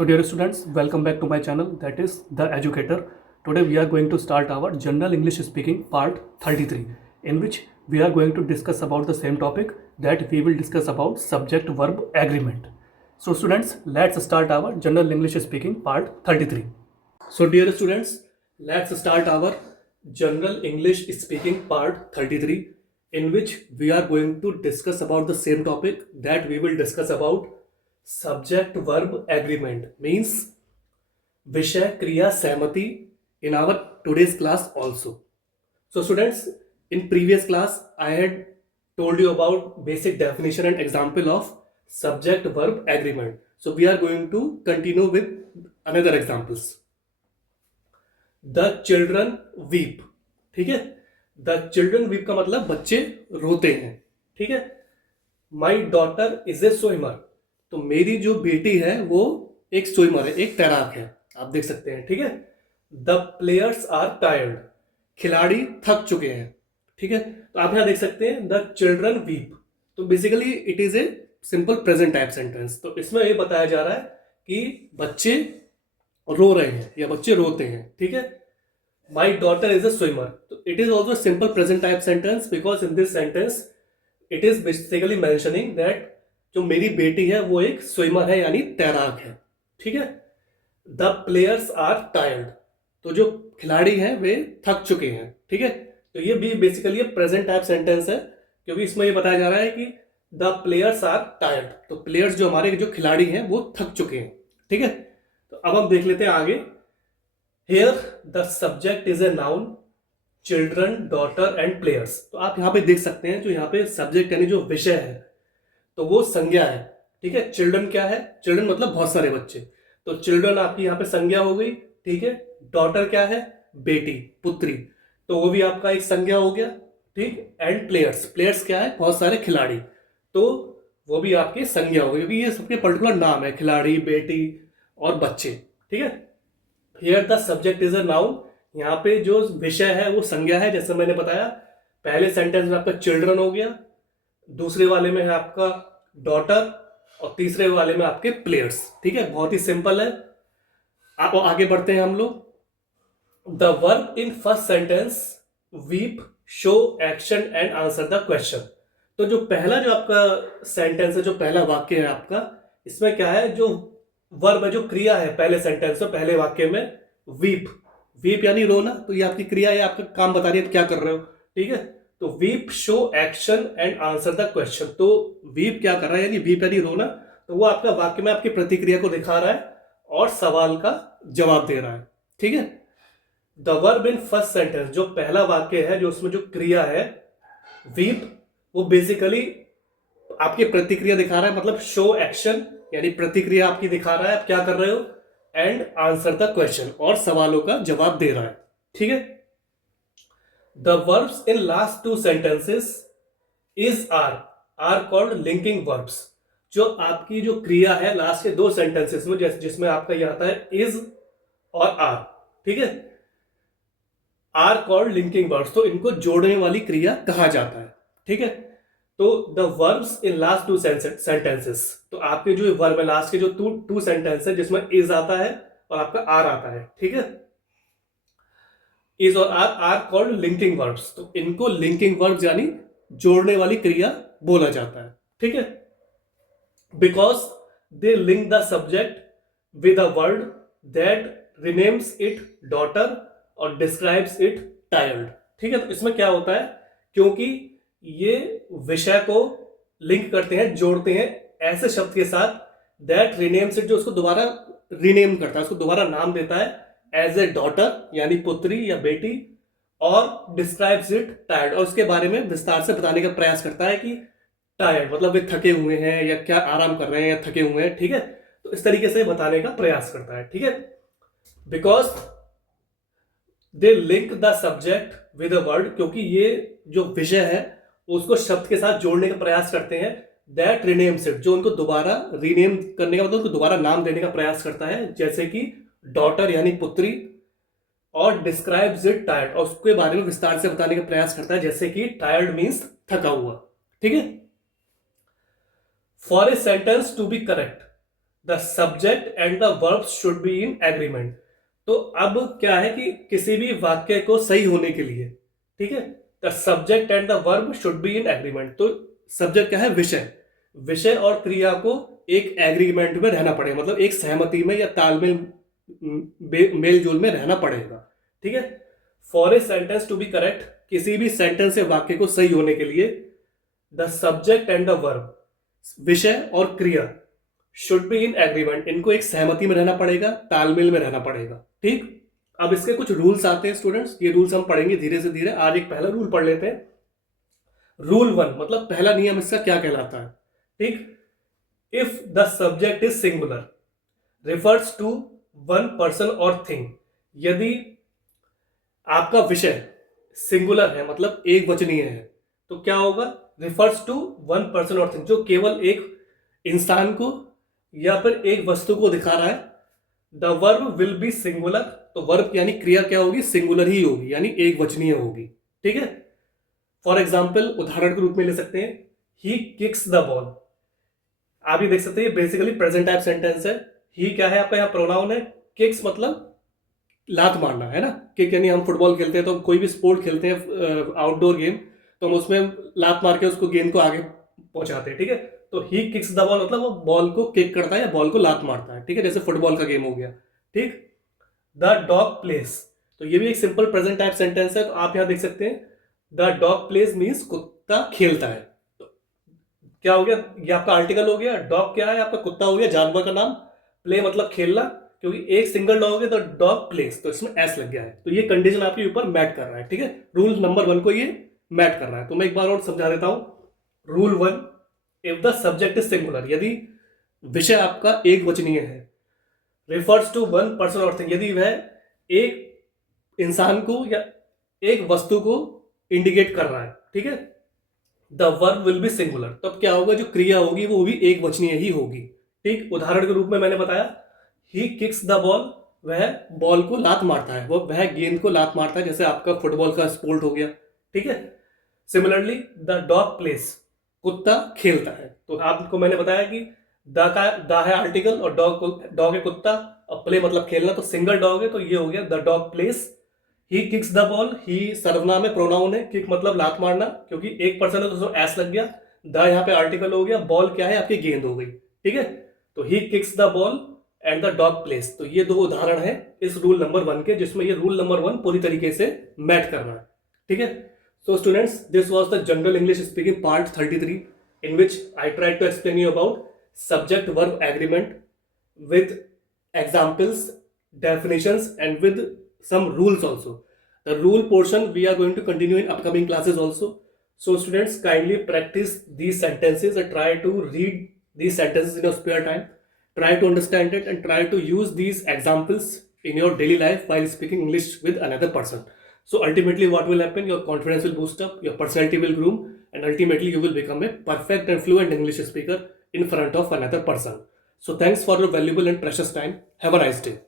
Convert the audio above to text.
So dear students, welcome back to my channel, that is The Educator. Today we are going to start our General English Speaking part 33, in which we are going to discuss about the same topic, that we will discuss about subject verb agreement. So students, let's start our General English Speaking part 33. So dear students, let's start our General English Speaking part 33, in which we are going to discuss about the same topic, that we will discuss about subject verb agreement, means विषय क्रिया सहमति in our today's class also. So students, in previous class I had told you about basic definition and example of subject verb agreement. So we are going to continue with another examples. The children weep. ठीक है, the children weep का मतलब बच्चे रोते हैं. ठीक है. My daughter is a swimmer. तो मेरी जो बेटी है वो एक स्विमर है, एक तैराक है, आप देख सकते हैं. ठीक है. The players are tired. खिलाड़ी थक चुके हैं. ठीक है. तो आप यहां देख सकते हैं द चिल्ड्रन वीप. तो basically it is a simple present type sentence. तो इसमें ये बताया जा रहा है कि बच्चे रो रहे हैं या बच्चे रोते हैं. ठीक है. My daughter is a swimmer. तो it is also simple present type sentence, because in this sentence it is basically mentioning that जो मेरी बेटी है वो एक स्विमर है, यानी तैराक है. ठीक है. The players are tired. तो जो खिलाड़ी हैं वे थक चुके हैं. ठीक है. तो ये भी बेसिकली प्रेजेंट टाइप सेंटेंस है, क्योंकि इसमें ये बताया जा रहा है कि द प्लेयर्स आर टायर्ड. तो प्लेयर्स जो हमारे जो खिलाड़ी हैं वो थक चुके हैं. ठीक है. तो अब हम देख लेते हैं आगे. Here the subject is a noun, children, daughter and players. तो आप यहाँ पे देख सकते हैं जो यहाँ पे सब्जेक्ट यानी जो विषय है तो वो संज्ञा है. ठीक है. चिल्ड्रन क्या है? चिल्ड्रन मतलब बहुत सारे बच्चे. तो चिल्ड्रन आपकी यहाँ पे संज्ञा हो गई. ठीक है. डॉटर क्या है? बेटी, पुत्री. तो वो भी आपका एक संज्ञा हो गया. ठीक. एंड प्लेयर्स, प्लेयर्स क्या है? बहुत सारे खिलाड़ी. तो वो भी आपके संज्ञा हो गई, क्योंकि ये सबके पर्टिकुलर नाम है, खिलाड़ी, बेटी और बच्चे. ठीक है. Here the subject is a noun. यहाँ पे जो विषय है वो संज्ञा है, जैसे मैंने बताया. पहले सेंटेंस में आपका चिल्ड्रन हो गया, दूसरे वाले में है आपका डॉटर, और तीसरे वाले में आपके प्लेयर्स. ठीक है. बहुत ही सिंपल है. आप आगे बढ़ते हैं हम लोग. The verb in first sentence weep, show action and answer the question. तो जो पहला जो आपका सेंटेंस है, जो पहला वाक्य है आपका, इसमें क्या है? जो वर्ब है, जो क्रिया है पहले सेंटेंस में, पहले वाक्य में वीप. वीप यानी रोना. तो ये आपकी क्रिया है, आपका काम बता रही है क्या कर रहे हो. ठीक है. तो weep, show action and answer the question. तो वीप क्या कर रहा है, यानी वीप यानी रोना. तो वो आपका वाक्य में आपकी प्रतिक्रिया को दिखा रहा है और सवाल का जवाब दे रहा है. ठीक है. The verb in first sentence, जो पहला वाक्य है, जो उसमें जो क्रिया है वीप, वो बेसिकली आपकी प्रतिक्रिया दिखा रहा है, मतलब शो एक्शन यानी प्रतिक्रिया आपकी दिखा रहा है, आप क्या कर रहे हो, एंड आंसर द क्वेश्चन, और सवालों का जवाब दे रहा है. ठीक है. The verbs in last two sentences is are called linking verbs. जो आपकी जो क्रिया है लास्ट के दो सेंटेंसेस में, जिसमें आपका ये आता है is और are. ठीक है. are called linking verbs. तो इनको जोड़ने वाली क्रिया कहा जाता है. ठीक है. तो the verbs in last two sentences, तो आपके जो वर्ब है लास्ट के जो टू सेंटेंस है, जिसमें is आता है और आपका are आता है. ठीक है. इज और आर कॉल्ड लिंकिंग वर्ब्स. तो इनको लिंकिंग वर्ब्स यानी जोड़ने वाली क्रिया बोला जाता है. ठीक है. Because they link the subject with a word that renames it daughter और डिस्क्राइब्स इट टायर्ड. ठीक है. तो इसमें क्या होता है, क्योंकि ये विषय को लिंक करते हैं, जोड़ते हैं ऐसे शब्द के साथ दैट रिनेम्स इट, जो उसको दोबारा रिनेम करता है, उसको दोबारा नाम देता है एज ए डॉटर यानी पुत्री या बेटी, और डिस्क्राइब्स इट टायर्ड, और उसके बारे में विस्तार से बताने का प्रयास करता है कि टायर्ड मतलब वे थके हुए हैं या क्या आराम कर रहे हैं या थके हुए हैं. ठीक है. तो इस तरीके से बताने का प्रयास करता है. ठीक है. Because they link the subject with a word, क्योंकि ये जो विषय है उसको शब्द के साथ जोड़ने का प्रयास करते हैं. दैट रिनेम्स इट, जो उनको दोबारा रीनेम करने का मतलब उनको दोबारा नाम देने का प्रयास करता है, जैसे कि डॉटर यानी पुत्री, और डिस्क्राइब्स इट टायर्ड, और उसके बारे में विस्तार से बताने का प्रयास करता है, जैसे कि टायर्ड मींस थका हुआ. ठीक है. For a sentence to be correct, the subject and the verb should be in agreement. तो अब क्या है कि किसी भी वाक्य को सही होने के लिए, ठीक है, the subject and the verb should be in agreement. तो सब्जेक्ट क्या है? विषय। विषय और क्रिया को एक एग्रीमेंट में रहना पड़ेगा, मतलब एक सहमति में या तालमेल मेल जोल में रहना पड़ेगा, ठीक है। For a sentence to be correct, किसी भी सेंटेंस या वाक्य को सही होने के लिए the subject and the verb, विषय और क्रिया, शुड बी इन एग्रीमेंट, इनको एक सहमति में रहना पड़ेगा, तालमेल में रहना पड़ेगा, ठीक। अब इसके कुछ रूल्स आते हैं स्टूडेंट्स, ये रूल्स हम पढ़ेंगे धीरे से धीरे। आज एक पहला रूल पढ़ लेते हैं। रूल 1, मतलब पहला नियम इसका क्या कहलाता है, ठीक। If the subject is singular, refers to one person और थिंग, यदि आपका विषय सिंगुलर है मतलब एक वचनीय है, तो क्या होगा? रिफर्स टू वन पर्सन और थिंग, जो केवल एक इंसान को या फिर एक वस्तु को दिखा रहा है। The verb will be singular, तो वर्ब यानी क्रिया क्या होगी? सिंगुलर ही होगी, यानी एक वचनीय होगी, ठीक है। फॉर एग्जाम्पल, उदाहरण के रूप में ले सकते हैं, ही किक्स द बॉल। आप ये देख सकते हैं बेसिकली प्रेजेंट टाइप सेंटेंस है। ही क्या है? आपका यहाँ प्रोनाउन है। किक्स मतलब लात मारना, है ना। किक यानी हम फुटबॉल खेलते हैं तो कोई भी स्पोर्ट खेलते हैं आउटडोर गेम, तो हम उसमें लात मार के उसको गेंद को आगे पहुंचाते हैं, ठीक है। तो ही किक्स द बॉल मतलब वो बॉल को किक करता है या बॉल को लात मारता है, ठीक है, जैसे फुटबॉल का गेम हो गया, ठीक। द डॉग प्लेस, तो ये भी एक सिंपल प्रेजेंट टाइप सेंटेंस है। तो आप यहां देख सकते हैं द डॉग प्लेस मीन्स कुत्ता खेलता है। तो क्या हो गया? ये आपका आर्टिकल हो गया। डॉग क्या है? आपका कुत्ता हो गया, जानवर का नाम। प्ले मतलब खेलना, क्योंकि एक सिंगल डॉग है तो डॉग प्लेस, तो इसमें एस लग गया है। तो ये कंडीशन आपके ऊपर मैट कर रहा है, ठीक है। रूल नंबर 1 को ये मैट कर रहा है। तो मैं एक बार और समझा देता हूं। Rule 1, if the subject is singular, यदि विषय आपका एक वचनीय है, रिफर्स टू वन पर्सन और थिंग, यदि वह एक इंसान को या एक वस्तु को इंडिकेट कर रहा है, ठीक है, the verb will be singular, तब क्या होगा? जो क्रिया होगी वो भी एक वचनीय ही होगी, ठीक। उदाहरण के रूप में मैंने बताया, ही किक्स द बॉल, वह बॉल को लात मारता है, वह गेंद को लात मारता है, जैसे आपका फुटबॉल का स्पोर्ट हो गया, ठीक है। सिमिलरली द डॉग प्लेस, कुत्ता खेलता है। तो आपको मैंने बताया कि द है आर्टिकल और डॉग है कुत्ता, और प्ले मतलब खेलना, तो सिंगल डॉग है, तो ये हो गया the dog plays. He kicks the ball, he सर्वनाम है, प्रोनाउन है, किक मतलब लात मारना, क्योंकि एक पर्सन है तो उसमें एस लग गया। द यहाँ पे आर्टिकल हो गया, बॉल क्या है? आपकी गेंद हो गई, ठीक है। तो he kicks the ball and the dog plays. तो ये 2 उदाहरण है इस रूल नंबर 1 के, जिसमें ये रूल नंबर 1 पूरी तरीके से मैच कर रहा है, ठीक है। So students, this was the general English speaking part 33, in which I tried to explain you about subject verb agreement with examples, definitions, and with some rules also. The rule portion we are going to continue in upcoming classes also. So students, kindly practice these sentences and try to read these sentences in your spare time. Try to understand it and try to use these examples in your daily life while speaking English with another person. So ultimately what will happen? Your confidence will boost up, your personality will groom, and ultimately you will become a perfect and fluent English speaker in front of another person. So thanks for your valuable and precious time. Have a nice day.